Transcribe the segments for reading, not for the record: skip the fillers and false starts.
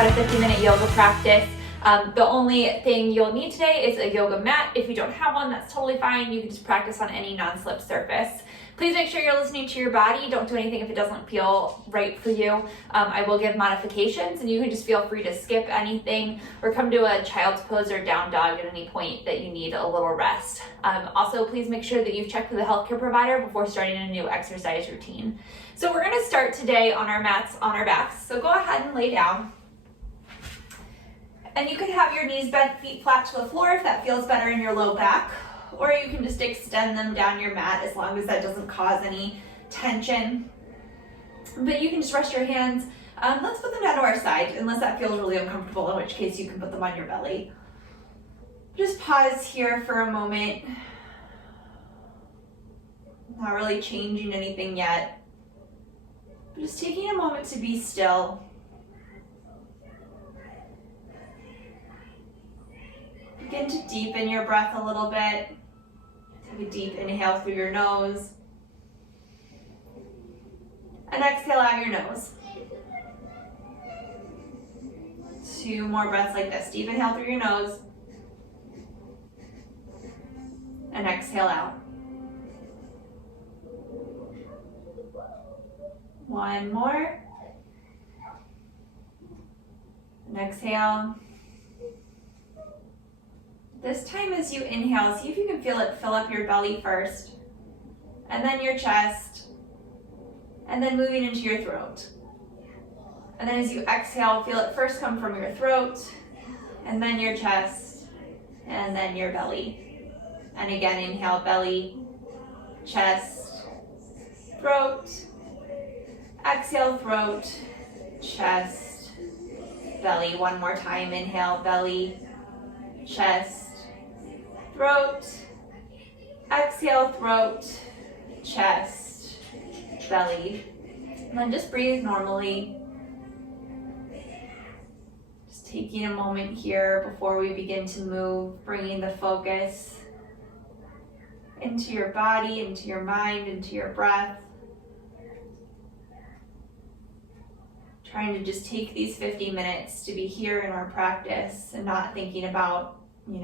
about a 50-minute yoga practice. The only thing you'll need today is a yoga mat. If you don't have one, that's totally fine. You can just practice on any non-slip surface. Please make sure you're listening to your body. Don't do anything if it doesn't feel right for you. I will give modifications, and you can just feel free to skip anything or come to a child's pose or down dog at any point that you need a little rest. Also, please make sure that you've checked with a healthcare provider before starting a new exercise routine. So we're going to start today on our mats on our backs. So go ahead and lay down. And you can have your knees bent, feet flat to the floor if that feels better in your low back. Or you can just extend them down your mat as long as that doesn't cause any tension. But you can just rest your hands. Let's put them down to our side, unless that feels really uncomfortable, in which case you can put them on your belly. Just pause here for a moment. Not really changing anything yet. But just taking a moment to be still. Begin to deepen your breath a little bit. Take a deep inhale through your nose. And exhale out your nose. 2 more breaths like this. Deep inhale through your nose. And exhale out. 1 more. And exhale. This time as you inhale, see if you can feel it fill up your belly first, and then your chest, and then moving into your throat. And then as you exhale, feel it first come from your throat, and then your chest, and then your belly. And again, inhale, belly, chest, throat. Exhale, throat, chest, belly. 1 more time, inhale, belly, chest, throat, exhale, throat, chest, belly. And then just breathe normally. Just taking a moment here before we begin to move, bringing the focus into your body, into your mind, into your breath. Trying to just take these 50 minutes to be here in our practice and not thinking about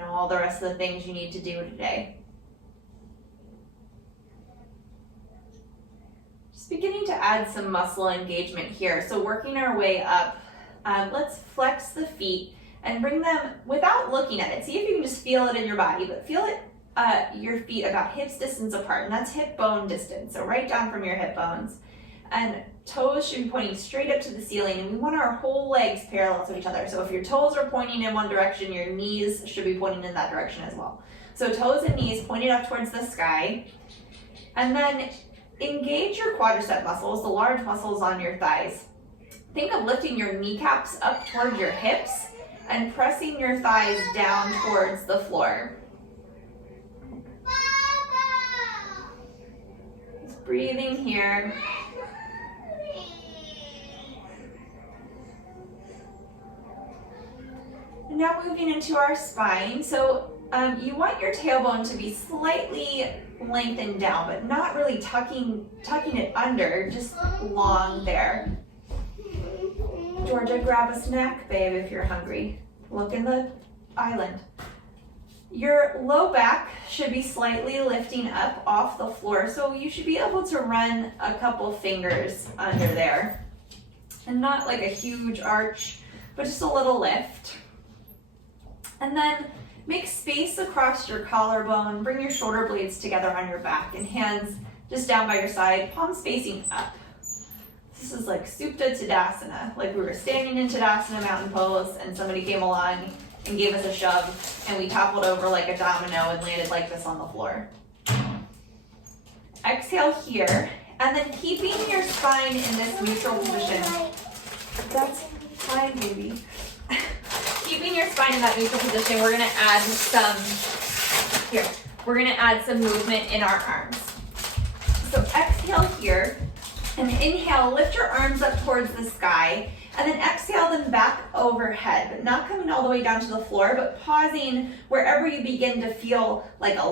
all the rest of the things you need to do today. Just beginning to add some muscle engagement here. So working our way up, let's flex the feet and bring them without looking at it. See if you can just feel it in your body, but feel it, your feet about hips distance apart, and that's hip bone distance. So right down from your hip bones. And toes should be pointing straight up to the ceiling, and we want our whole legs parallel to each other. So if your toes are pointing in one direction, your knees should be pointing in that direction as well. So toes and knees pointed up towards the sky. And then engage your quadricep muscles, the large muscles on your thighs. Think of lifting your kneecaps up toward your hips and pressing your thighs down towards the floor. Just breathing here. And now moving into our spine. So you want your tailbone to be slightly lengthened down, but not really tucking it under, just long there. Georgia, grab a snack, babe, if you're hungry. Look in the island. Your low back should be slightly lifting up off the floor, so you should be able to run a couple fingers under there. And not like a huge arch, but just a little lift. And then make space across your collarbone. Bring your shoulder blades together on your back and hands just down by your side, palms facing up. This is like Supta Tadasana, like we were standing in Tadasana mountain pose and somebody came along and gave us a shove and we toppled over like a domino and landed like this on the floor. Exhale here, and then keeping your spine in this neutral position. That's fine, baby. Keeping your spine in that neutral position, we're gonna add some movement in our arms. So exhale here, and inhale, lift your arms up towards the sky, and then exhale them back overhead, but not coming all the way down to the floor, but pausing wherever you begin to feel like a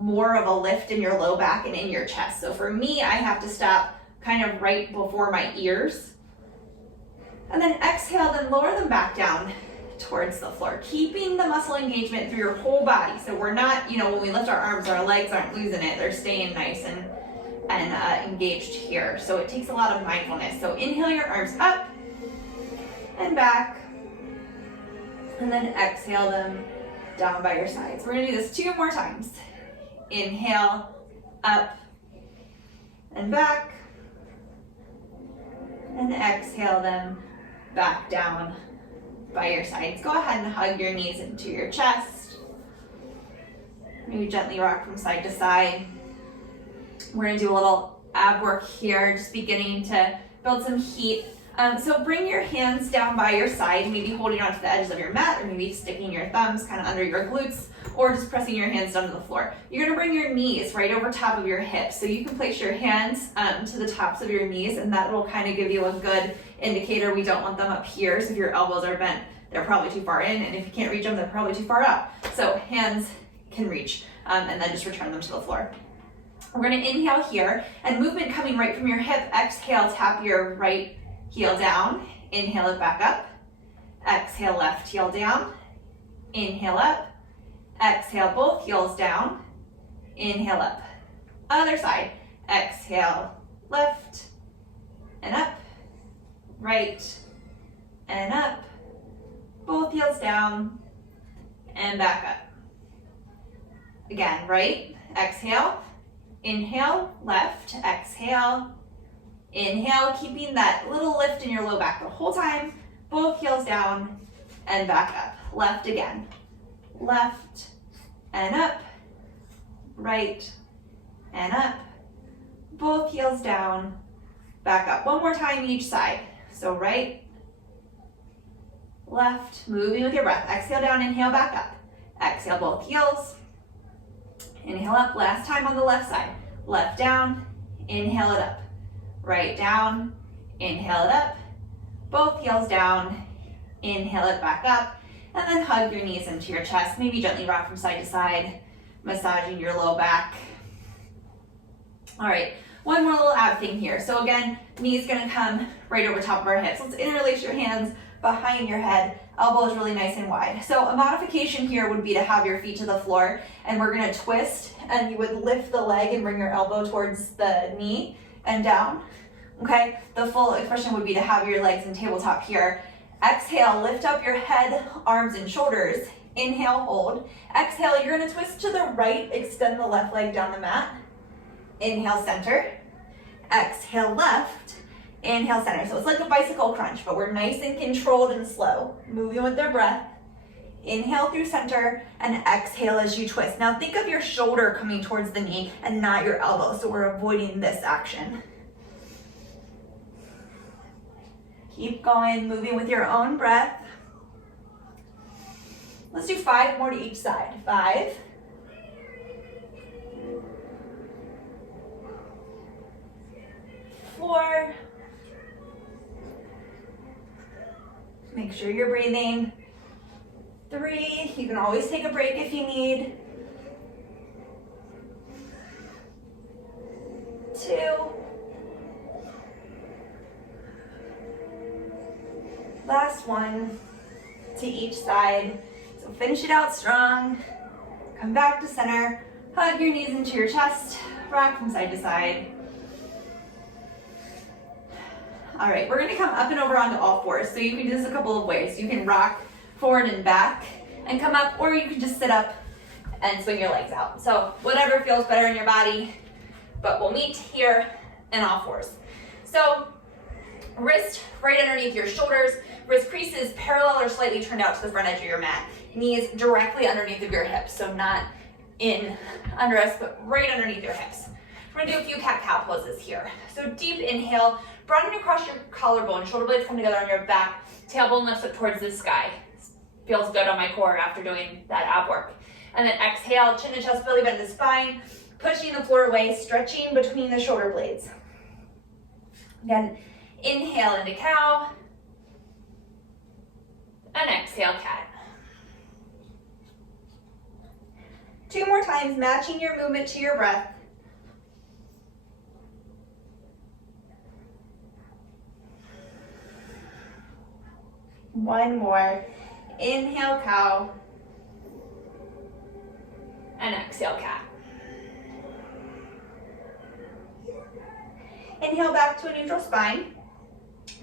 more of a lift in your low back and in your chest. So for me, I have to stop kind of right before my ears. And then exhale, then lower them back down towards the floor, keeping the muscle engagement through your whole body. So we're not, when we lift our arms, our legs aren't losing it. They're staying nice and engaged here. So it takes a lot of mindfulness. So inhale your arms up and back, and then exhale them down by your sides. We're gonna do this 2 more times. Inhale, up and back, and exhale them back down by your sides. Go ahead and hug your knees into your chest. Maybe gently rock from side to side. We're gonna do a little ab work here, just beginning to build some heat. So bring your hands down by your side, maybe holding onto the edges of your mat, or maybe sticking your thumbs kind of under your glutes, or just pressing your hands down to the floor. You're gonna bring your knees right over top of your hips. So you can place your hands to the tops of your knees, and that will kind of give you a good indicator. We don't want them up here, so if your elbows are bent, they're probably too far in, and if you can't reach them, they're probably too far out. So hands can reach, and then just return them to the floor. We're gonna inhale here, and movement coming right from your hip. Exhale, tap your right heel down, inhale it back up. Exhale, left heel down, inhale up. Exhale, both heels down, inhale up. Other side, exhale, left and up, right and up. Both heels down and back up. Again, right, exhale, inhale, left, exhale, inhale, keeping that little lift in your low back the whole time. Both heels down and back up. Left again. Left and up. Right and up. Both heels down, back up. One more time each side. So right, left, moving with your breath. Exhale down, inhale back up. Exhale both heels. Inhale up, last time on the left side. Left down, inhale it up. Right down, inhale it up. Both heels down, inhale it back up. And then hug your knees into your chest. Maybe gently rock from side to side, massaging your low back. All right, one more little ab thing here. So again, knees gonna come right over top of our hips. Let's interlace your hands behind your head. Elbows really nice and wide. So a modification here would be to have your feet to the floor, and we're gonna twist, and you would lift the leg and bring your elbow towards the knee and down. Okay, the full expression would be to have your legs in tabletop here. Exhale, lift up your head, arms, and shoulders. Inhale, hold. Exhale, you're gonna twist to the right, extend the left leg down the mat. Inhale, center. Exhale, left. Inhale, center. So it's like a bicycle crunch, but we're nice and controlled and slow, moving with their breath. Inhale through center, and exhale as you twist. Now think of your shoulder coming towards the knee and not your elbow, so we're avoiding this action. Keep going, moving with your own breath. Let's do 5 more to each side. 5. 4. Make sure you're breathing. 3. You can always take a break if you need. 2. Last one to each side. So finish it out strong. Come back to center. Hug your knees into your chest. Rock from side to side. All right, we're gonna come up and over onto all fours. So you can do this a couple of ways. You can rock forward and back and come up, or you can just sit up and swing your legs out. So whatever feels better in your body, but we'll meet here in all fours. So wrist right underneath your shoulders, wrist creases parallel or slightly turned out to the front edge of your mat. Knees directly underneath of your hips, so not in under us, but right underneath your hips. We're gonna do a few cat-cow poses here. So deep inhale, broaden across your collarbone, shoulder blades come together on your back, tailbone lifts up towards the sky. Feels good on my core after doing that ab work. And then exhale, chin to chest, belly bend the spine, pushing the floor away, stretching between the shoulder blades. Again, inhale into cow, and exhale, cat. 2 more times, matching your movement to your breath. One more. Inhale, cow. And exhale, cat. Inhale back to a neutral spine.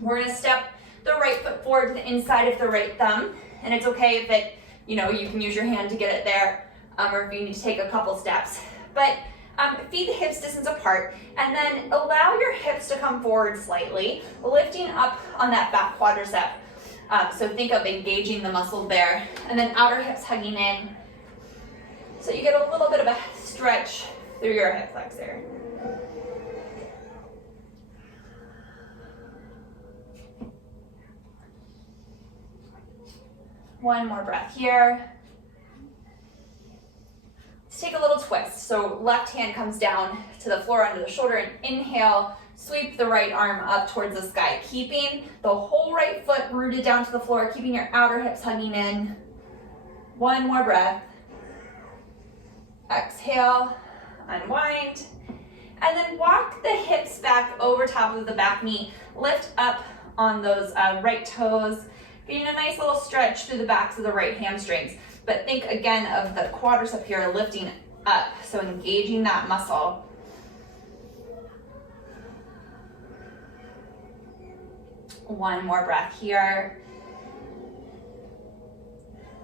We're gonna step the right foot forward to the inside of the right thumb. And it's okay if it, you can use your hand to get it there, or if you need to take a couple steps. But feet hips distance apart, and then allow your hips to come forward slightly, lifting up on that back quadricep. So think of engaging the muscle there, and then outer hips hugging in. So you get a little bit of a stretch through your hip flexor. One more breath here. Let's take a little twist. So left hand comes down to the floor under the shoulder, and inhale, sweep the right arm up towards the sky, keeping the whole right foot rooted down to the floor, keeping your outer hips hugging in. One more breath. Exhale, unwind, and then walk the hips back over top of the back knee. Lift up on those right toes, getting a nice little stretch through the backs of the right hamstrings. But think again of the quadricep here lifting up, so engaging that muscle. One more breath here.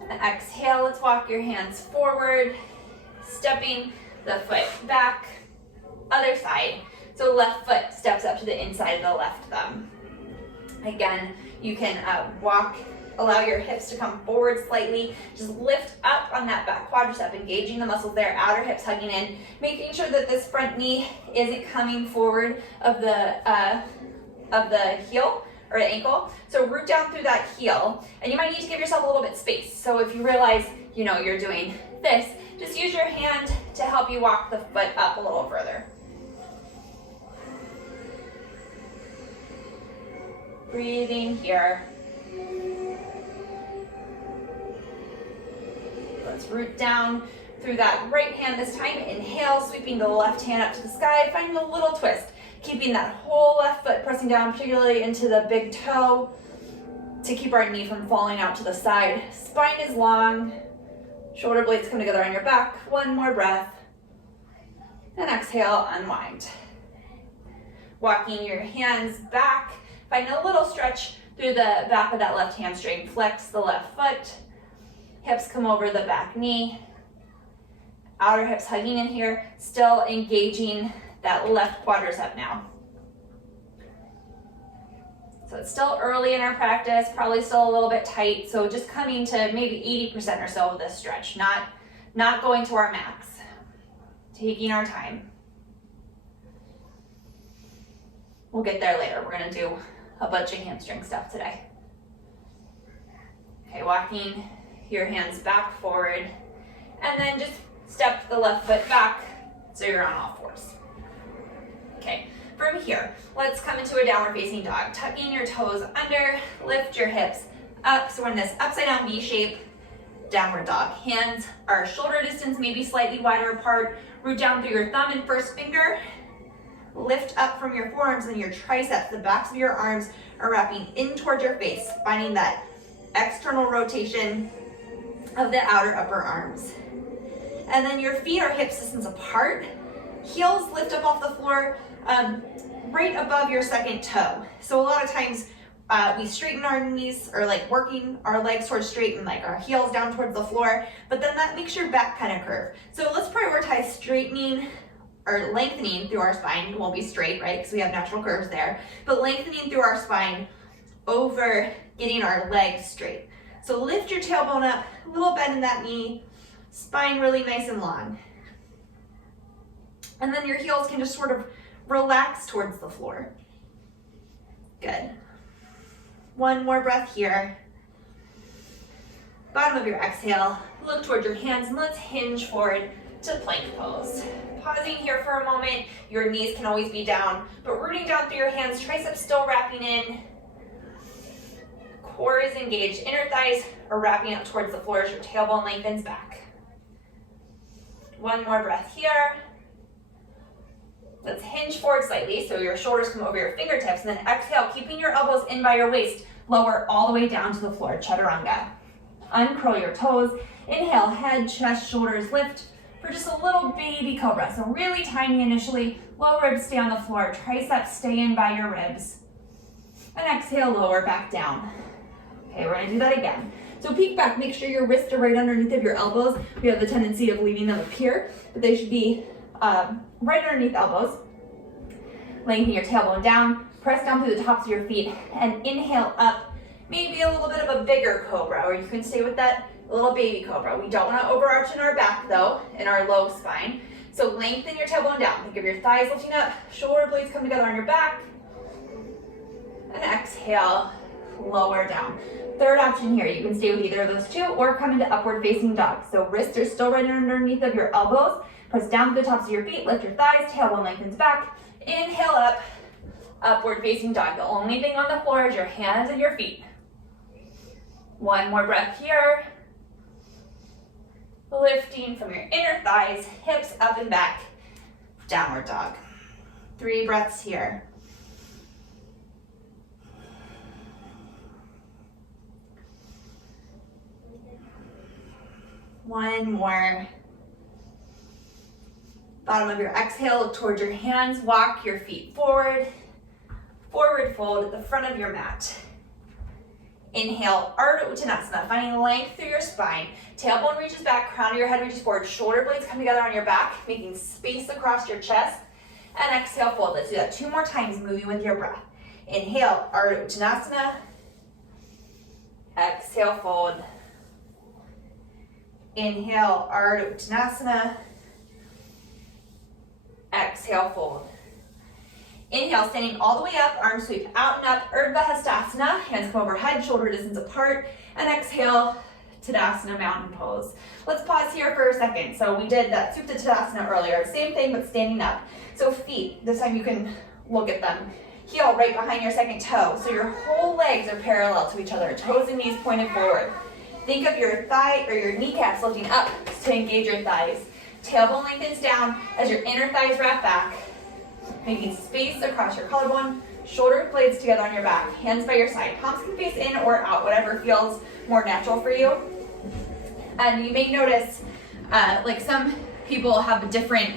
And exhale, let's walk your hands forward, stepping the foot back, other side. So left foot steps up to the inside of the left thumb. Again, you can allow your hips to come forward slightly. Just lift up on that back quadricep, engaging the muscles there, outer hips hugging in, making sure that this front knee isn't coming forward of the heel or the ankle. So root down through that heel, and you might need to give yourself a little bit space. So if you realize, you're doing this, just use your hand to help you walk the foot up a little further. Breathing here. Let's root down through that right hand this time. Inhale, sweeping the left hand up to the sky, finding a little twist. Keeping that whole left foot pressing down, particularly into the big toe, to keep our knee from falling out to the side. Spine is long. Shoulder blades come together on your back. One more breath. And exhale, unwind. Walking your hands back. Find a little stretch through the back of that left hamstring. Flex the left foot. Hips come over the back knee. Outer hips hugging in here. Still engaging that left quadricep now. So it's still early in our practice, probably still a little bit tight. So just coming to maybe 80% or so of this stretch, not going to our max. Taking our time. We'll get there later. We're gonna do a bunch of hamstring stuff today. Okay, walking your hands back forward, and then just step the left foot back so you're on all fours. Okay, from here, let's come into a downward facing dog. Tucking your toes under, lift your hips up. So we're in this upside down V shape, downward dog. Hands are shoulder distance, maybe slightly wider apart. Root down through your thumb and first finger. Lift up from your forearms and your triceps. The backs of your arms are wrapping in towards your face, finding that external rotation of the outer upper arms. And then your feet are hip distance apart. Heels lift up off the floor right above your second toe. So a lot of times we straighten our knees, or working our legs towards straight, and our heels down towards the floor, but then that makes your back kind of curve. So let's prioritize straightening or lengthening through our spine. It won't be straight, right, because we have natural curves there, but lengthening through our spine over getting our legs straight. So lift your tailbone up, a little bend in that knee, spine really nice and long. And then your heels can just sort of relax towards the floor. Good. One more breath here. Bottom of your exhale, look towards your hands, and let's hinge forward to plank pose. Pausing here for a moment. Your knees can always be down, but rooting down through your hands, triceps still wrapping in. Core is engaged, inner thighs are wrapping up towards the floor as your tailbone lengthens back. One more breath here. Let's hinge forward slightly so your shoulders come over your fingertips, and then exhale, keeping your elbows in by your waist. lower all the way down to the floor, Chaturanga. Uncurl your toes. Inhale, head, chest, shoulders lift for just a little baby cobra. So really tiny initially. Low ribs stay on the floor. Triceps stay in by your ribs. And exhale, lower back down. Okay, we're gonna do that again. So peek back, make sure your wrists are right underneath of your elbows. We have the tendency of leaving them up here, but they should be right underneath elbows. Lengthen your tailbone down, press down through the tops of your feet, and inhale up, maybe a little bit of a bigger cobra, or you can stay with that little baby cobra. We don't wanna overarch in our back though, in our low spine. So lengthen your tailbone down. Think of your thighs lifting up, shoulder blades come together on your back, and exhale, lower down. Third option here, you can stay with either of those two or come into upward facing dog. So wrists are still right underneath of your elbows. Press down to the tops of your feet, lift your thighs, tailbone lengthens back. Inhale up, upward facing dog. The only thing on the floor is your hands and your feet. One more breath here. Lifting from your inner thighs, hips up and back, downward dog. 3 breaths here. One more. Bottom of your exhale, look towards your hands, walk your feet forward. Forward fold at the front of your mat. Inhale, Ardha Uttanasana, finding length through your spine. Tailbone reaches back, crown of your head reaches forward, shoulder blades come together on your back, making space across your chest. And exhale, fold. Let's do that 2 more times, moving with your breath. Inhale, Ardha Uttanasana. Exhale, fold. Inhale, Ardha Uttanasana. Exhale, fold. Inhale, standing all the way up, arms sweep out and up, Urdhva Hastasana, hands come overhead, shoulder distance apart, and exhale, Tadasana, mountain pose. Let's pause here for a second. So we did that Supta Tadasana earlier, same thing but standing up. So feet, this time you can look at them. Heel right behind your second toe, so your whole legs are parallel to each other, toes and knees pointed forward. Think of your thigh or your kneecaps lifting up to engage your thighs. Tailbone lengthens down as your inner thighs wrap back, making space across your collarbone, shoulder blades together on your back, hands by your side. Palms can face in or out, whatever feels more natural for you. And you may notice, like some people have a different,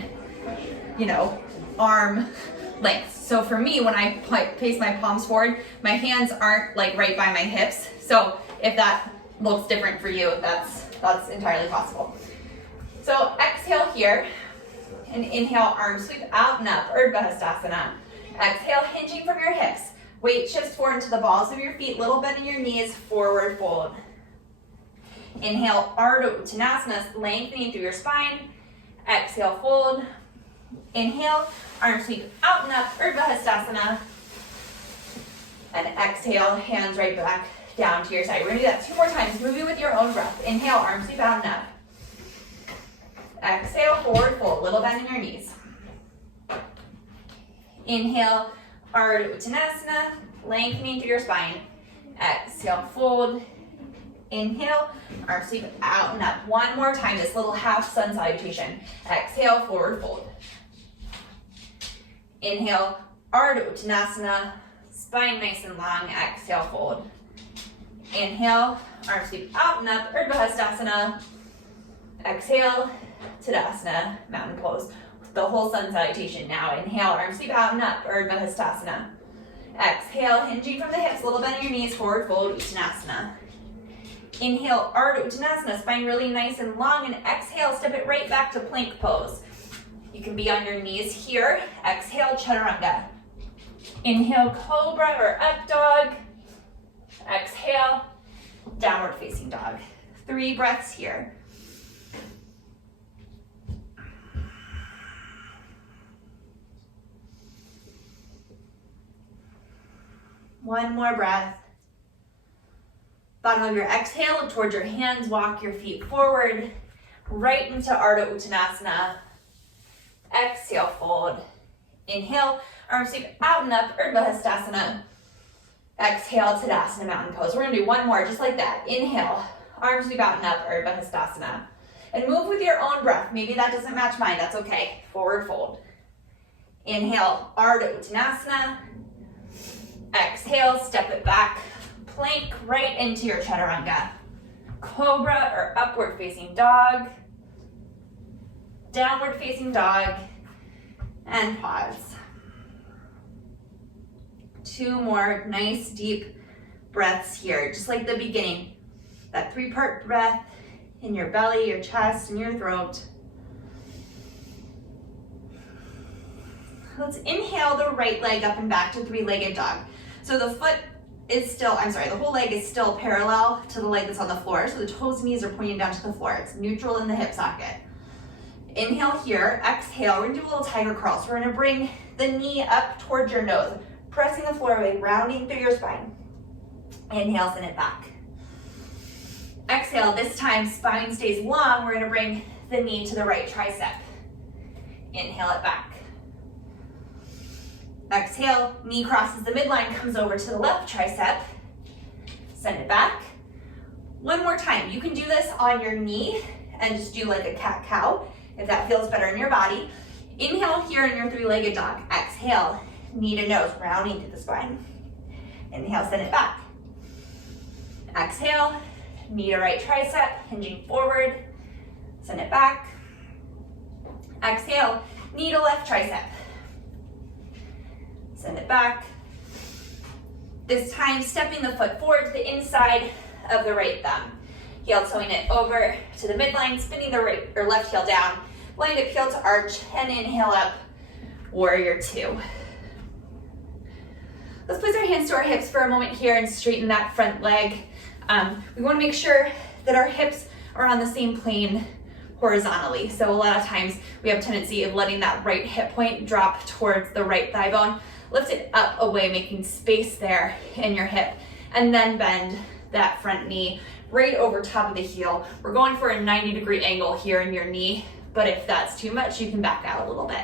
arm lengths. So for me, when I face my palms forward, my hands aren't like right by my hips. So if that looks different for you, that's entirely possible. So exhale here. And inhale, arms sweep out and up, Urdhva Hastasana. Exhale, hinging from your hips. Weight shifts forward into the balls of your feet, little bend in your knees, forward fold. Inhale, Ardha Uttanasana, lengthening through your spine. Exhale, fold. Inhale, arms sweep out and up, Urdhva Hastasana. And exhale, hands right back down to your side. We're gonna do that 2 more times, moving with your own breath. Inhale, arms sweep out and up. Exhale, forward fold, little bend in your knees. Inhale, Ardha Uttanasana, lengthening through your spine. Exhale, fold. Inhale, arms sweep out and up. 1 more time, this little half sun salutation. Exhale, forward fold. Inhale, Ardha Uttanasana, spine nice and long. Exhale, fold. Inhale, arms sweep out and up, Urdhva Hastasana. Exhale, Tadasana, mountain pose. The whole sun salutation now. Inhale, arms sweep out and up, Urdhva Hastasana. Exhale, hinging from the hips, little bend in your knees, forward fold, Uttanasana. Inhale, Ardha Uttanasana, spine really nice and long, and exhale, step it right back to plank pose. You can be on your knees here. Exhale, Chaturanga. Inhale, Cobra or up dog. Exhale, downward facing dog. 3 breaths here. One more breath. Bottom of your exhale, look towards your hands, walk your feet forward, right into Ardha Uttanasana. Exhale, fold. Inhale, arms sweep out and up, Urdhva Hastasana. Exhale, Tadasana, mountain pose. We're gonna do 1 more, just like that. Inhale, arms sweep out and up, Urdhva Hastasana. And move with your own breath. Maybe that doesn't match mine, that's okay. Forward fold. Inhale, Ardha Uttanasana. Exhale, step it back, plank right into your chaturanga. Cobra or upward facing dog, downward facing dog, and pause. 2 more nice deep breaths here, just like the beginning. That 3-part breath in your belly, your chest, and your throat. Let's inhale the right leg up and back to 3-legged dog. So the foot is still, the whole leg is still parallel to the leg that's on the floor. So the toes and knees are pointing down to the floor. It's neutral in the hip socket. Inhale here, exhale, we're gonna do a little tiger curl. So we're gonna bring the knee up towards your nose, pressing the floor away, rounding through your spine. Inhale, send it back. Exhale, this time spine stays long. We're gonna bring the knee to the right tricep. Inhale it back. Exhale, knee crosses the midline, comes over to the left tricep. Send it back. One more time. You can do this on your knee and just do like a cat-cow if that feels better in your body. Inhale here in your 3-legged dog. Exhale, knee to nose, rounding through the spine. Inhale, send it back. Exhale, knee to right tricep, hinging forward. Send it back. Exhale, knee to left tricep. Send it back. This time, stepping the foot forward to the inside of the right thumb. Heel toeing it over to the midline, spinning the right or left heel down, letting it peel to arch, and inhale up, warrior 2. Let's place our hands to our hips for a moment here and straighten that front leg. We want to make sure that our hips are on the same plane horizontally. So a lot of times we have a tendency of letting that right hip point drop towards the right thigh bone. Lift it up away, making space there in your hip, and then bend that front knee right over top of the heel. We're going for a 90-degree angle here in your knee, but if that's too much, you can back out a little bit.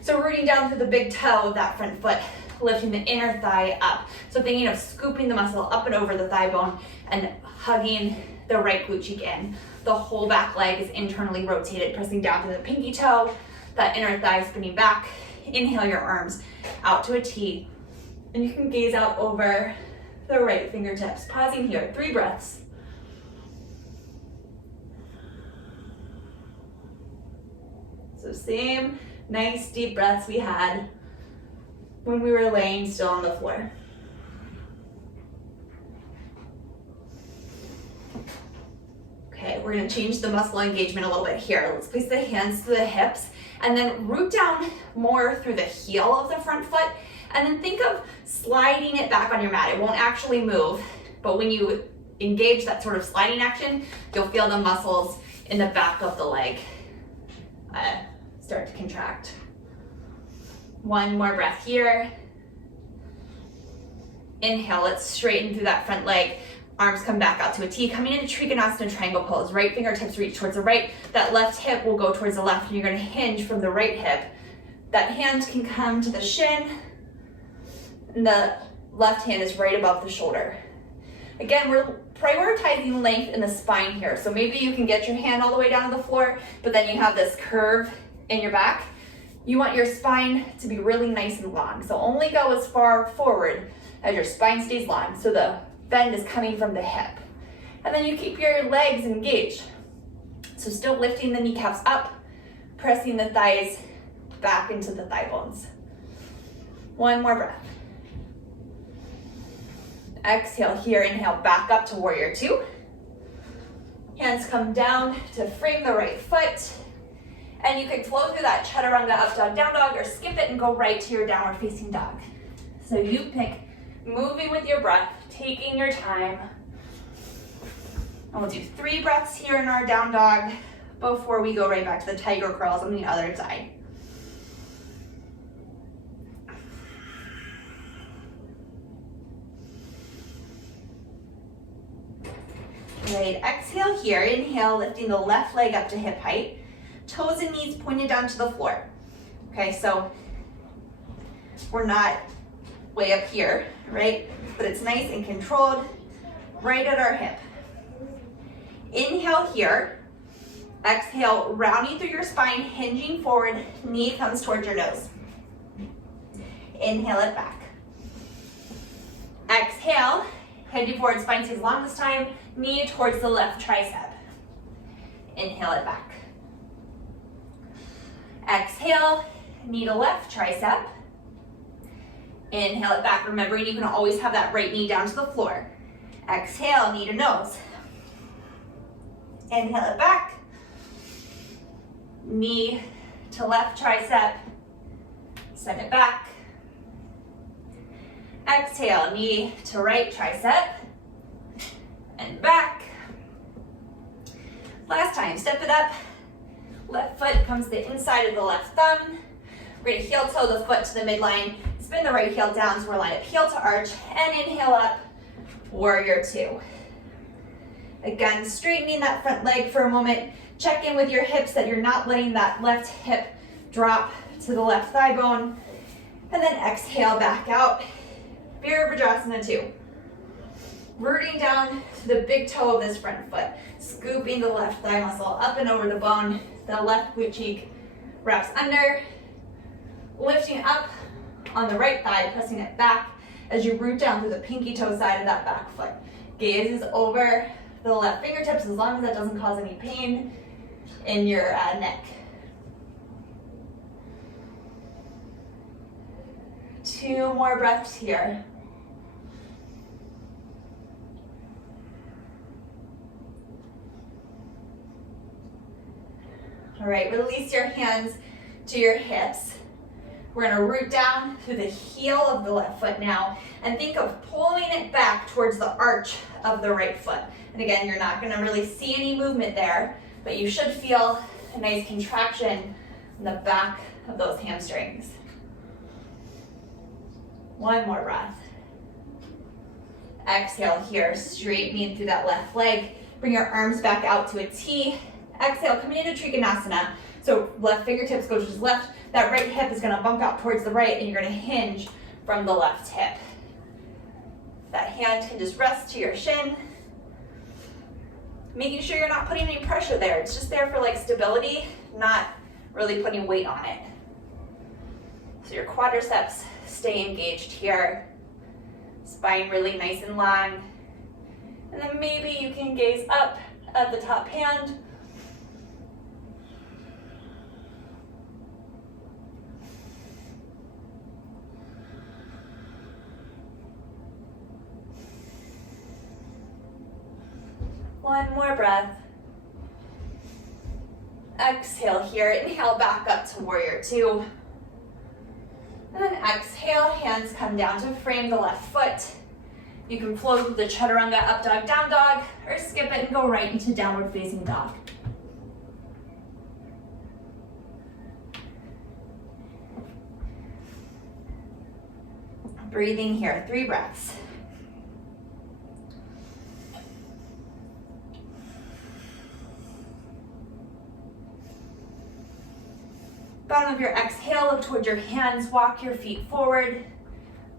So rooting down through the big toe of that front foot, lifting the inner thigh up. So thinking of scooping the muscle up and over the thigh bone and hugging the right glute cheek in. The whole back leg is internally rotated, pressing down to the pinky toe, that inner thigh spinning back. Inhale your arms out to a T, and you can gaze out over the right fingertips. Pausing here, 3 breaths. So same nice deep breaths we had when we were laying still on the floor. Okay, we're gonna change the muscle engagement a little bit here. Let's place the hands to the hips and then root down more through the heel of the front foot, and then think of sliding it back on your mat. It won't actually move, but when you engage that sort of sliding action, you'll feel the muscles in the back of the leg start to contract. 1 more breath here. Inhale, let's straighten through that front leg. Arms come back out to a T, coming into Trigonosphere triangle pose. Right fingertips reach towards the right. That left hip will go towards the left, and you're gonna hinge from the right hip. That hand can come to the shin, and the left hand is right above the shoulder. Again, we're prioritizing length in the spine here. So maybe you can get your hand all the way down to the floor, but then you have this curve in your back. You want your spine to be really nice and long. So only go as far forward as your spine stays long. So the bend is coming from the hip. And then you keep your legs engaged. So still lifting the kneecaps up, pressing the thighs back into the thigh bones. 1 more breath. Exhale here, inhale back up to warrior 2. Hands come down to frame the right foot. And you can flow through that chaturanga, up dog, down dog, or skip it and go right to your downward facing dog. So you pick, moving with your breath, taking your time. And we'll do 3 breaths here in our down dog before we go right back to the tiger curls on the other side. Great, exhale here, inhale, lifting the left leg up to hip height. Toes and knees pointed down to the floor. Okay, so we're not way up here, right? But it's nice and controlled right at our hip. Inhale here. Exhale, rounding through your spine, hinging forward, knee comes towards your nose. Inhale it back. Exhale, Head to forward, spine stays long this time. Knee towards the left tricep. Inhale it back. Exhale, knee to left tricep. Inhale it back, remembering you can always have that right knee down to the floor. Exhale, knee to nose. Inhale it back. Knee to left tricep. Send it back. Exhale, knee to right tricep. And back. Last time, step it up. Left foot comes to the inside of the left thumb. We're gonna heel toe the foot to the midline. Spin the right heel down so we're lined up heel to arch. And inhale up, warrior two. Again, straightening that front leg for a moment. Check in with your hips that you're not letting that left hip drop to the left thigh bone. And then exhale back out. Virabhadrasana 2. Rooting down to the big toe of this front foot. Scooping the left thigh muscle up and over the bone. The left glute cheek wraps under. Lifting up on the right thigh, pressing it back as you root down through the pinky toe side of that back foot. Gaze is over the left fingertips as long as that doesn't cause any pain in your neck. 2 more breaths here. All right, release your hands to your hips. We're gonna root down through the heel of the left foot now and think of pulling it back towards the arch of the right foot. And again, you're not gonna really see any movement there, but you should feel a nice contraction in the back of those hamstrings. 1 more breath. Exhale here, straightening through that left leg. Bring your arms back out to a T. Exhale, coming into Trigonosphere. So left fingertips go to the left. That right hip is gonna bump out towards the right and you're gonna hinge from the left hip. That hand can just rest to your shin. Making sure you're not putting any pressure there. It's just there for like stability, not really putting weight on it. So your quadriceps stay engaged here. Spine really nice and long. And then maybe you can gaze up at the top hand. One more breath. Exhale here, inhale back up to warrior two. And then exhale, hands come down to frame the left foot. You can flow through the chaturanga, up dog, down dog, or skip it and go right into downward facing dog. Breathing here, 3 breaths. Bottom of your exhale, look towards your hands, walk your feet forward.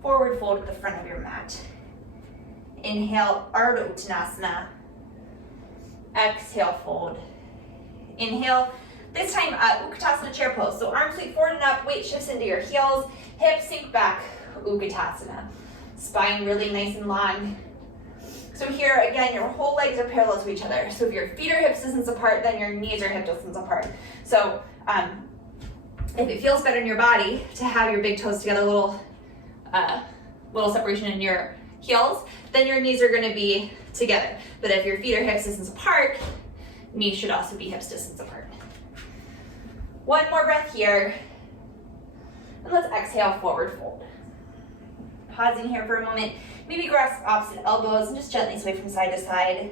Forward fold at the front of your mat. Inhale, Ardha Uttanasana. Exhale, fold. Inhale, this time Utkatasana chair pose. So arms sweep forward and up, weight shifts into your heels, hips sink back, Utkatasana. Spine really nice and long. So here, again, your whole legs are parallel to each other. So if your feet are hip distance apart, then your knees are hip distance apart. So if it feels better in your body to have your big toes together, little separation in your heels, then your knees are gonna be together. But if your feet are hip distance apart, knees should also be hip distance apart. 1 more breath here. And let's exhale, forward fold. Pausing here for a moment. Maybe grasp opposite elbows and just gently sway from side to side.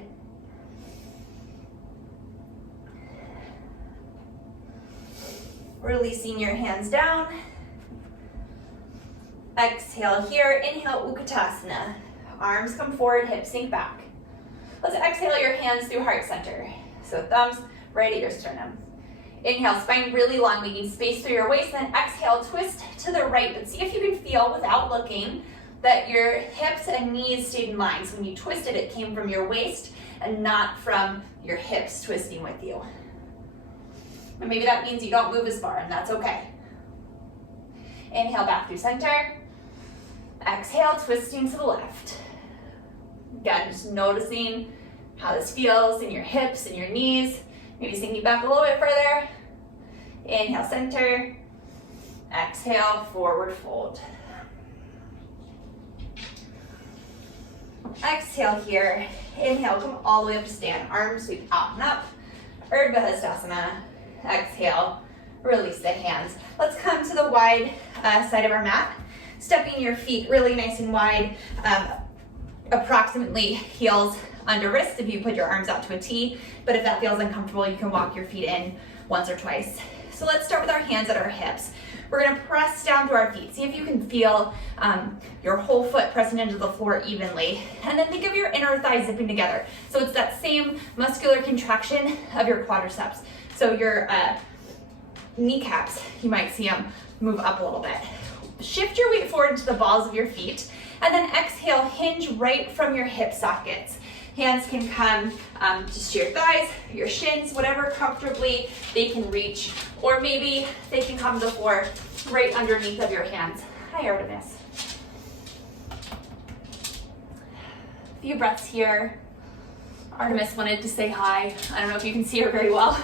Releasing your hands down. Exhale here, inhale Utkatasana. Arms come forward, hips sink back. Let's exhale your hands through heart center. So thumbs right at your sternum. Inhale, spine really long, making space through your waist, then exhale, twist to the right, but see if you can feel, without looking, that your hips and knees stayed in line. So when you twisted, it came from your waist and not from your hips twisting with you. And maybe that means you don't move as far, and that's okay. Inhale back through center. Exhale, twisting to the left. Again, just noticing how this feels in your hips and your knees. Maybe sinking back a little bit further. Inhale, center. Exhale, forward fold. Exhale here. Inhale, come all the way up to stand. Arms sweep out and up. Shavasana. Exhale, release the hands. Let's come to the wide side of our mat. Stepping your feet really nice and wide, approximately heels under wrists if you put your arms out to a T. But if that feels uncomfortable, you can walk your feet in once or twice. So let's start with our hands at our hips. We're gonna press down to our feet. See if you can feel your whole foot pressing into the floor evenly. And then think of your inner thighs zipping together. So it's that same muscular contraction of your quadriceps. So your kneecaps, you might see them move up a little bit. Shift your weight forward into the balls of your feet. And then exhale, hinge right from your hip sockets. Hands can come just to your thighs, your shins, whatever comfortably they can reach. Or maybe they can come to the floor right underneath of your hands. Hi, Artemis. A few breaths here. Artemis wanted to say hi. I don't know if you can see her very well.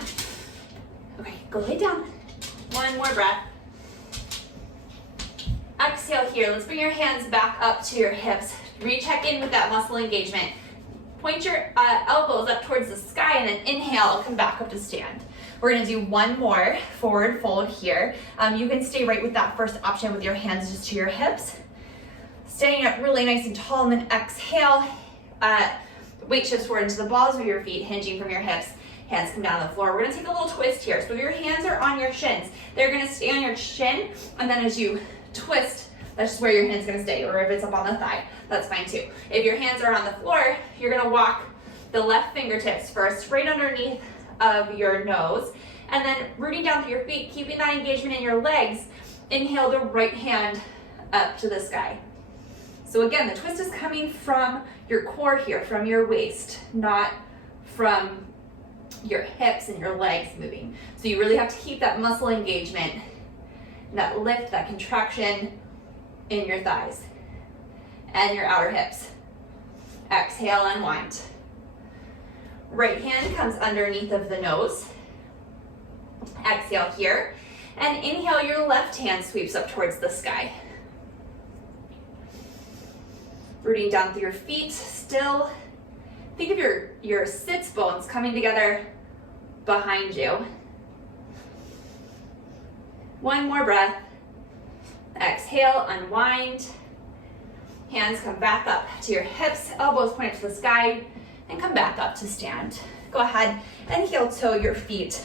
Okay, go lay down. One more breath. Exhale here. Let's bring your hands back up to your hips. Recheck in with that muscle engagement. Point your elbows up towards the sky and then inhale, come back up to stand. We're gonna do one more forward fold here. You can stay right with that first option with your hands just to your hips. Standing up really nice and tall, and then exhale. Weight shifts forward into the balls of your feet, hinging from your hips. Hands come down on the floor. We're gonna take a little twist here. So if your hands are on your shins, they're gonna stay on your shin, and then as you twist, that's just where your hand's gonna stay, or if it's up on the thigh, that's fine too. If your hands are on the floor, you're gonna walk the left fingertips first, right underneath of your nose, and then rooting down through your feet, keeping that engagement in your legs. Inhale the right hand up to the sky. So again, the twist is coming from your core here, from your waist, not from your hips and your legs moving. So you really have to keep that muscle engagement, that lift, that contraction in your thighs and your outer hips. Exhale, unwind. Right hand comes underneath of the nose. Exhale here. And inhale, your left hand sweeps up towards the sky. Rooting down through your feet, still. Think of your sits bones coming together behind you. One more breath. Exhale, unwind. Hands come back up to your hips, elbows point to the sky, and come back up to stand. Go ahead and heel toe your feet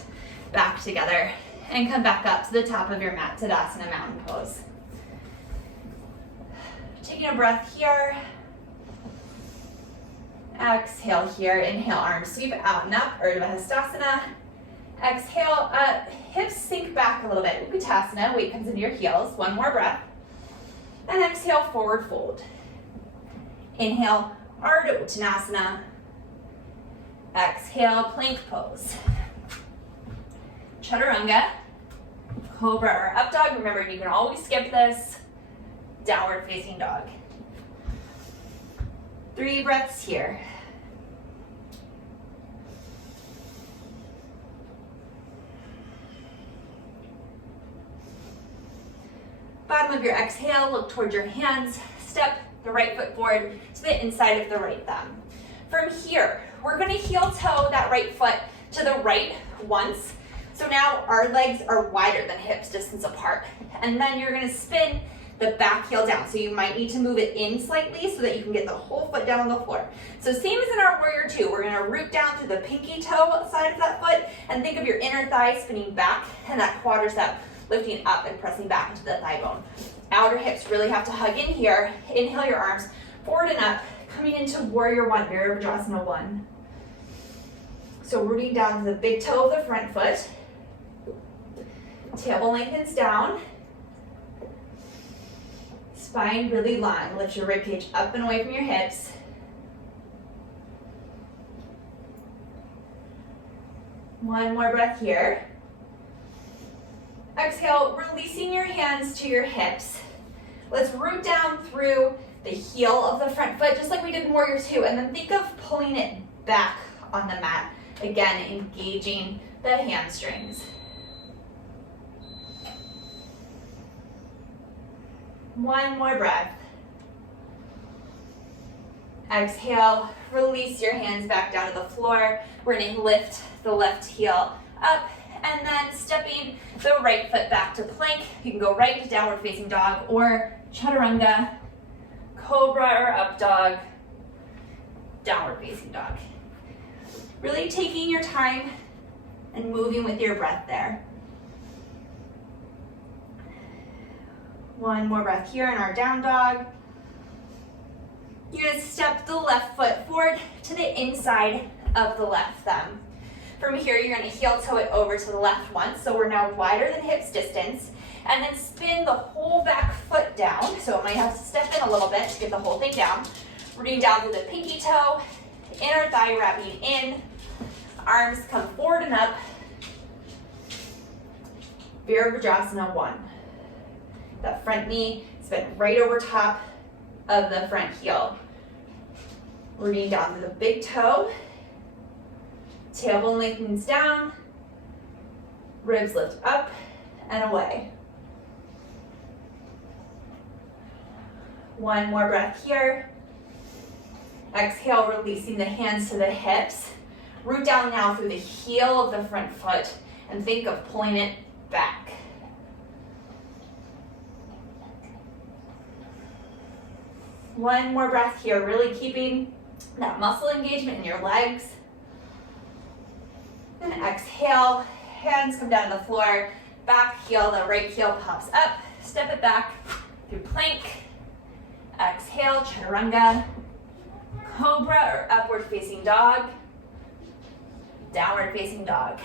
back together and come back up to the top of your mat, Tadasana mountain pose. Taking a breath here. Exhale here, inhale, arms sweep out and up, Shavasana. Exhale, hips sink back a little bit, Utkatasana, weight comes into your heels, one more breath. And exhale, forward fold. Inhale, Ardha Uttanasana. Exhale, plank pose. Chaturanga, Cobra or up dog. Remember, you can always skip this. Downward facing dog. 3 breaths here. Bottom of your exhale, look towards your hands. Step the right foot forward to the inside of the right thumb. From here, we're gonna heel toe that right foot to the right once. So now our legs are wider than hips distance apart. And then you're gonna spin the back heel down. So you might need to move it in slightly so that you can get the whole foot down on the floor. So same as in our warrior two, we're gonna root down through the pinky toe side of that foot and think of your inner thigh spinning back and that quadricep lifting up and pressing back into the thigh bone. Outer hips really have to hug in here. Inhale your arms forward and up, coming into warrior one, Virabhadrasana 1. So rooting down to the big toe of the front foot. Tailbone lengthens down. Spine really long. Lift your ribcage up and away from your hips. One more breath here. Exhale, releasing your hands to your hips. Let's root down through the heel of the front foot, just like we did in Warrior Two, and then think of pulling it back on the mat. Again, engaging the hamstrings. One more breath. Exhale, release your hands back down to the floor. We're gonna lift the left heel up, and then stepping the right foot back to plank. You can go right to downward facing dog or chaturanga, cobra or up dog, downward facing dog. Really taking your time and moving with your breath there. One more breath here in our down dog. You're gonna step the left foot forward to the inside of the left thumb. From here, you're gonna heel toe it over to the left once, so we're now wider than hips distance, and then spin the whole back foot down. So I might have to step in a little bit to get the whole thing down. Rooting down through the pinky toe, inner thigh wrapping in, arms come forward and up. Virabhadrasana 1. That front knee is bent right over top of the front heel. Rooting down through the big toe. Tailbone lengthens down. Ribs lift up and away. One more breath here. Exhale, releasing the hands to the hips. Root down now through the heel of the front foot and think of pulling it back. One more breath here, really keeping that muscle engagement in your legs. And exhale, hands come down to the floor, back heel, the right heel pops up, step it back through plank. Exhale, chaturanga, cobra or upward facing dog, downward facing dog.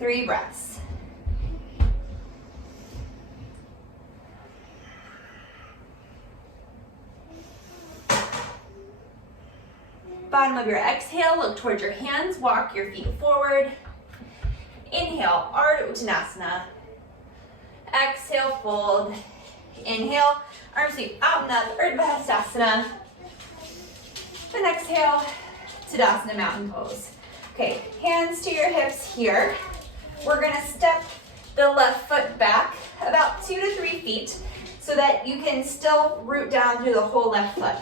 3 breaths. Bottom of your exhale, look towards your hands, walk your feet forward. Inhale, Ardha Uttanasana. Exhale, fold. Inhale, arms sweep out and up, Urdhva Hastasana. And exhale, Tadasana, mountain pose. Okay, hands to your hips here. We're gonna step the left foot back about 2 to 3 feet so that you can still root down through the whole left foot.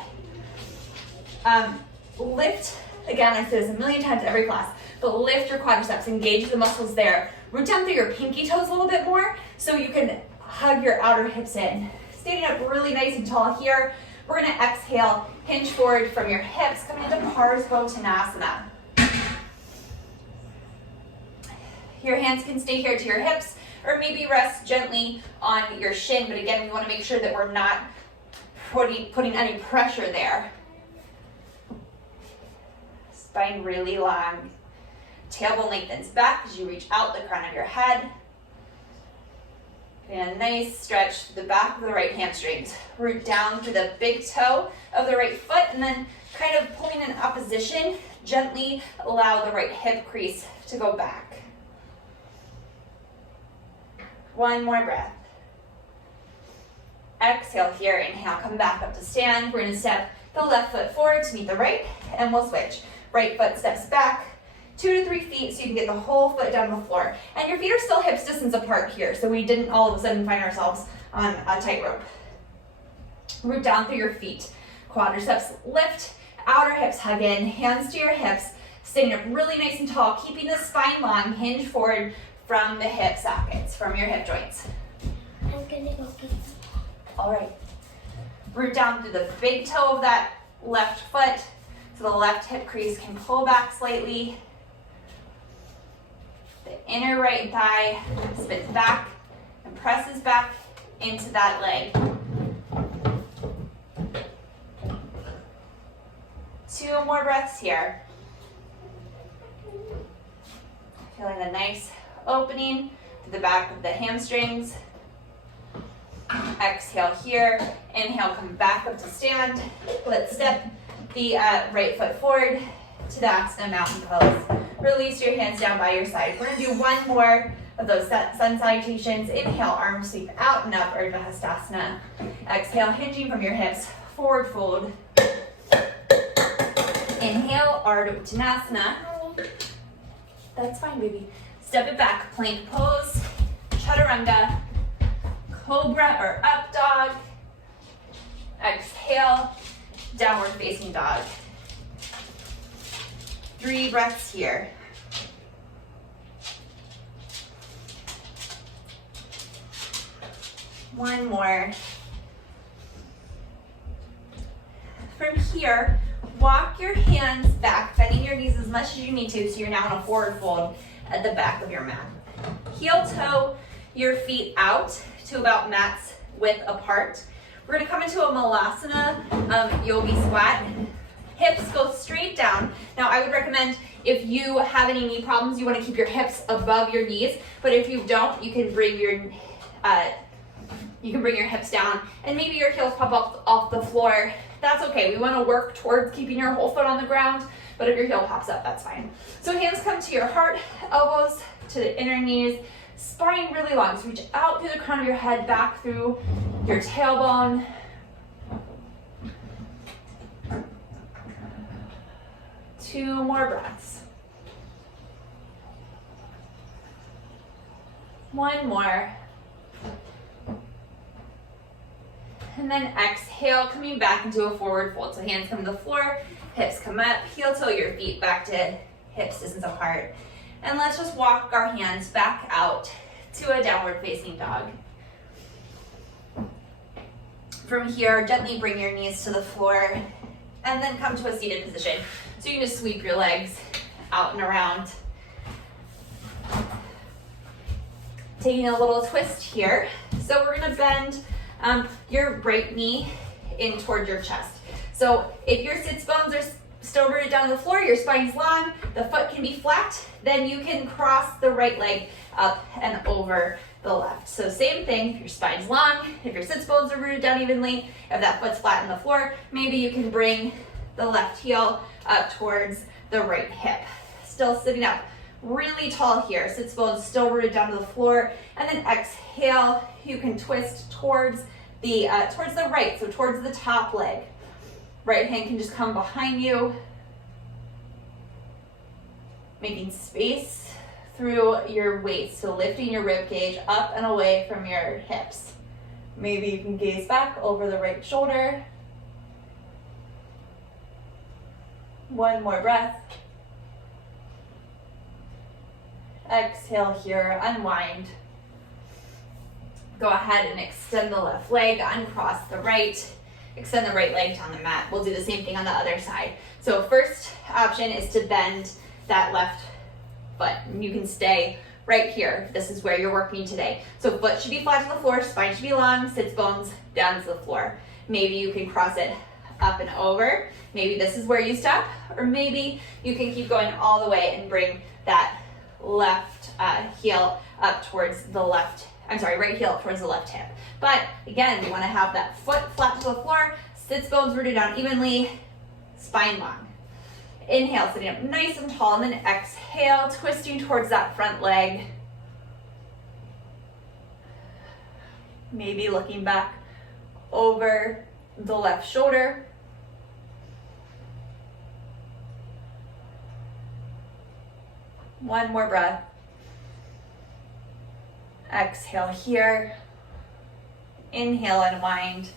Lift, again, I say this a million times every class, but lift your quadriceps, engage the muscles there. Root down through your pinky toes a little bit more so you can hug your outer hips in. Standing up really nice and tall here. We're gonna exhale, hinge forward from your hips, coming into Parsvottanasana. Your hands can stay here to your hips, or maybe rest gently on your shin, but again, we wanna make sure that we're not putting any pressure there. Spine really long. Tailbone lengthens back as you reach out the crown of your head. And a nice stretch to the back of the right hamstrings. Root down to the big toe of the right foot and then kind of pulling in opposition, gently allow the right hip crease to go back. One more breath. Exhale here, inhale, come back up to stand. We're gonna step the left foot forward to meet the right and we'll switch. Right foot steps back 2 to 3 feet so you can get the whole foot down to the floor. And your feet are still hips distance apart here, so we didn't all of a sudden find ourselves on a tightrope. Root down through your feet. Quadriceps lift, outer hips hug in, hands to your hips, standing up really nice and tall, keeping the spine long, hinge forward from the hip sockets, from your hip joints. I'm gonna go get some. All right. Root down through the big toe of that left foot, so the left hip crease can pull back slightly. The inner right thigh spins back and presses back into that leg. 2 more breaths here. Feeling a nice opening to the back of the hamstrings. Exhale here. Inhale, come back up to stand. Let's step the right foot forward to the Tadasana, mountain pose. Release your hands down by your side. We're gonna do one more of those sun salutations. Inhale, arms sweep out and up, Urdhva Hastasana. Exhale, hinging from your hips, forward fold. Inhale, Ardha Uttanasana. That's fine, baby. Step it back, plank pose, Chaturanga, Cobra or up dog. Exhale, downward facing dog. 3 breaths here. One more. From here, walk your hands back, bending your knees as much as you need to, so you're now in a forward fold at the back of your mat. Heel toe your feet out to about mat's width apart. We're gonna come into a Malasana yogi squat. Hips go straight down. Now I would recommend if you have any knee problems, you wanna keep your hips above your knees, but if you don't, you can bring your hips down and maybe your heels pop off the floor. That's okay. We want to work towards keeping your whole foot on the ground, but if your heel pops up, that's fine. So hands come to your heart, elbows to the inner knees, spine really long. So reach out through the crown of your head, back through your tailbone. Two more breaths. One more. And then exhale, coming back into a forward fold. So hands come to the floor, hips come up, heel toe your feet back to hips distance apart. And let's just walk our hands back out to a downward facing dog. From here, gently bring your knees to the floor and then come to a seated position. So you can just sweep your legs out and around. Taking a little twist here. So we're gonna bend your right knee in toward your chest. So if your sits bones are still rooted down to the floor, your spine's long, the foot can be flat, then you can cross the right leg up and over the left. So same thing, if your spine's long, if your sits bones are rooted down evenly, if that foot's flat in the floor, maybe you can bring the left heel up towards the right hip. Still sitting up really tall here, sits bones still rooted down to the floor, and then exhale, you can twist towards the right, so towards the top leg. Right hand can just come behind you, making space through your waist, so lifting your rib cage up and away from your hips. Maybe you can gaze back over the right shoulder. One more breath. Exhale here, unwind. Go ahead and extend the left leg, uncross the right, extend the right leg down the mat. We'll do the same thing on the other side. So first option is to bend that left foot. You can stay right here. This is where you're working today. So foot should be flat to the floor, spine should be long, sits bones down to the floor. Maybe you can cross it up and over. Maybe this is where you stop, or maybe you can keep going all the way and bring that left heel up towards the right heel up towards the left hip. But again, you want to have that foot flat to the floor, sits bones rooted down evenly, spine long. Inhale, sitting up nice and tall, and then exhale, twisting towards that front leg. Maybe looking back over the left shoulder. One more breath. Exhale here. Inhale, unwind.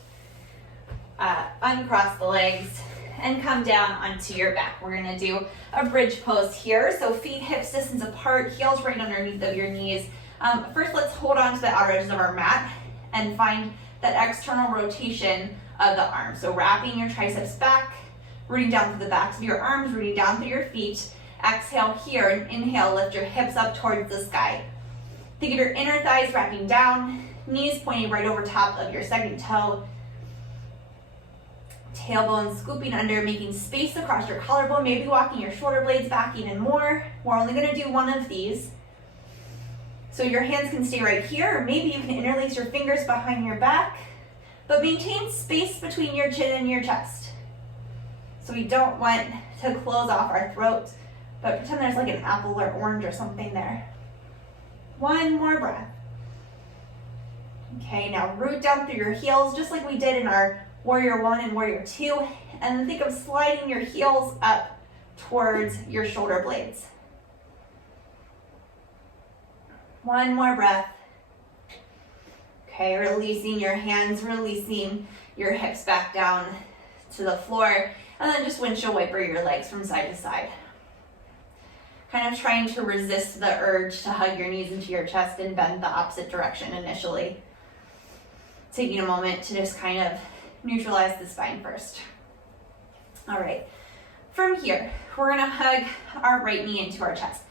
Uncross the legs and come down onto your back. We're gonna do a bridge pose here. So feet hips distance apart, heels right underneath of your knees. First, let's hold on to the outer edges of our mat and find that external rotation of the arms. So wrapping your triceps back, rooting down through the backs of your arms, rooting down through your feet. Exhale here and inhale, lift your hips up towards the sky. Think of your inner thighs wrapping down, knees pointing right over top of your second toe. Tailbone scooping under, making space across your collarbone, maybe walking your shoulder blades back even more. We're only gonna do one of these. So your hands can stay right here, or maybe you can interlace your fingers behind your back, but maintain space between your chin and your chest. So we don't want to close off our throat, but pretend there's like an apple or orange or something there. One more breath. Okay, now root down through your heels just like we did in our Warrior 1 and Warrior 2. And then think of sliding your heels up towards your shoulder blades. One more breath. Okay, releasing your hands, releasing your hips back down to the floor, and then just windshield wiper your legs from side to side. Kind of trying to resist the urge to hug your knees into your chest and bend the opposite direction initially. Taking a moment to just kind of neutralize the spine first. All right, from here, we're gonna hug our right knee into our chest.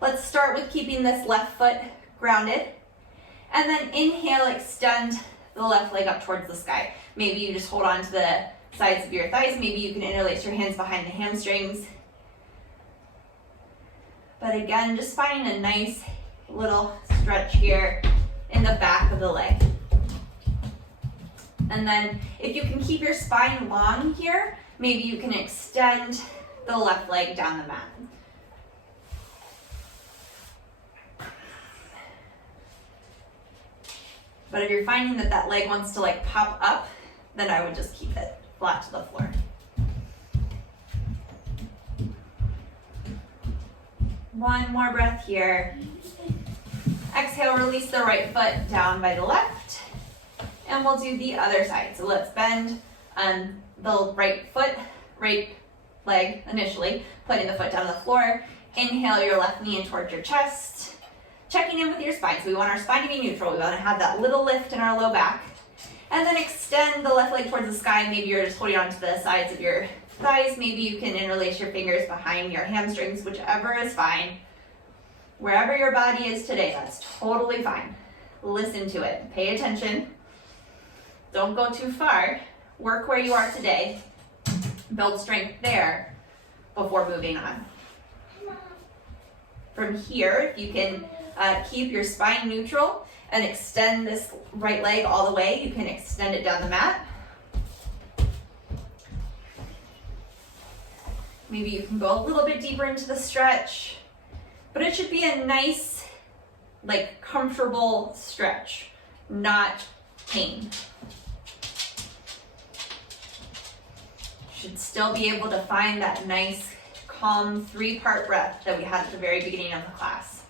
Let's start with keeping this left foot grounded, and then inhale, extend the left leg up towards the sky. Maybe you just hold on to the sides of your thighs. Maybe you can interlace your hands behind the hamstrings. But again, just finding a nice little stretch here in the back of the leg. And then if you can keep your spine long here, maybe you can extend the left leg down the mat. But if you're finding that that leg wants to like pop up, then I would just keep it flat to the floor. One more breath here. Exhale, release the right foot down by the left. And we'll do the other side. So let's bend the right leg initially, putting the foot down on the floor. Inhale your left knee in towards your chest. Checking in with your spine. So we want our spine to be neutral. We want to have that little lift in our low back. And then extend the left leg towards the sky. Maybe you're just holding onto the sides of your thighs. Maybe you can interlace your fingers behind your hamstrings, whichever is fine. Wherever your body is today, that's totally fine. Listen to it. Pay attention. Don't go too far. Work where you are today. Build strength there before moving on. From here, if you can keep your spine neutral and extend this right leg all the way, you can extend it down the mat. Maybe you can go a little bit deeper into the stretch, but it should be a nice, like comfortable stretch, not pain. Should still be able to find that nice, calm 3-part breath that we had at the very beginning of the class.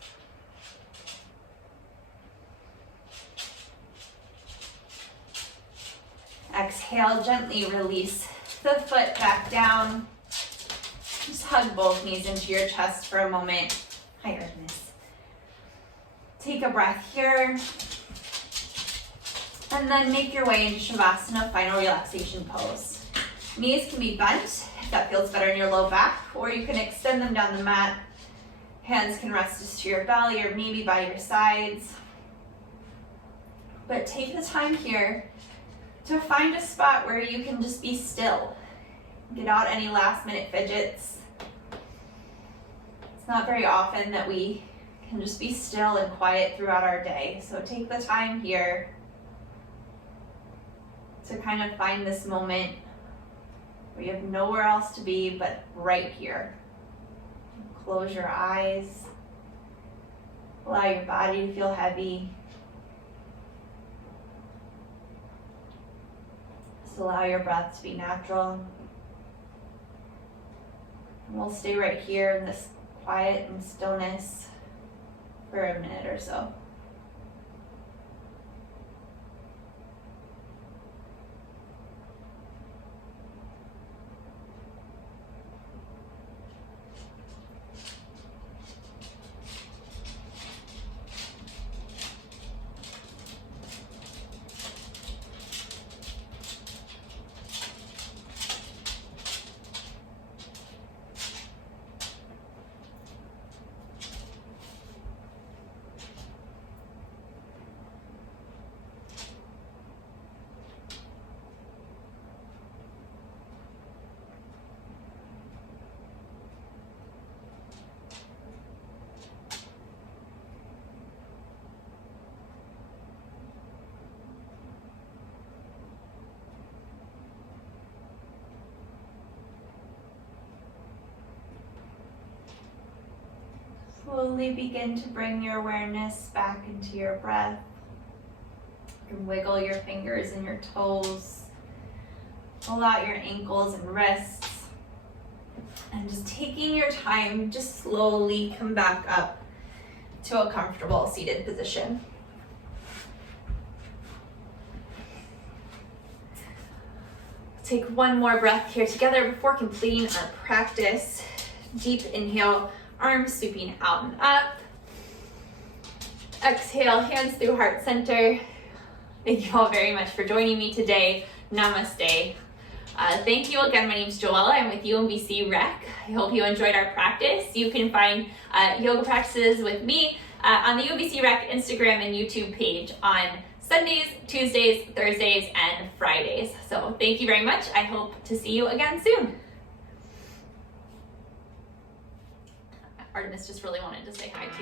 Exhale, gently release the foot back down. Just hug both knees into your chest for a moment. Hi, Artemis. Take a breath here. And then make your way into Shavasana, final relaxation pose. Knees can be bent if that feels better in your low back, or you can extend them down the mat. Hands can rest just to your belly or maybe by your sides. But take the time here to find a spot where you can just be still. Get out any last minute fidgets. It's not very often that we can just be still and quiet throughout our day. So take the time here to kind of find this moment where you have nowhere else to be but right here. Close your eyes. Allow your body to feel heavy. Just allow your breath to be natural. And we'll stay right here in this quiet and stillness for a minute or so. Slowly begin to bring your awareness back into your breath. You can wiggle your fingers and your toes. Pull out your ankles and wrists. And just taking your time, just slowly come back up to a comfortable seated position. Take one more breath here together before completing our practice. Deep inhale, arms sweeping out and up. Exhale, hands through heart center. Thank you all very much for joining me today. Namaste. Thank you again. My name is Joella. I'm with UMBC Rec. I hope you enjoyed our practice. You can find yoga practices with me on the UMBC Rec Instagram and YouTube page on Sundays, Tuesdays, Thursdays, and Fridays. So thank you very much. I hope to see you again soon. Artemis just really wanted to say hi too.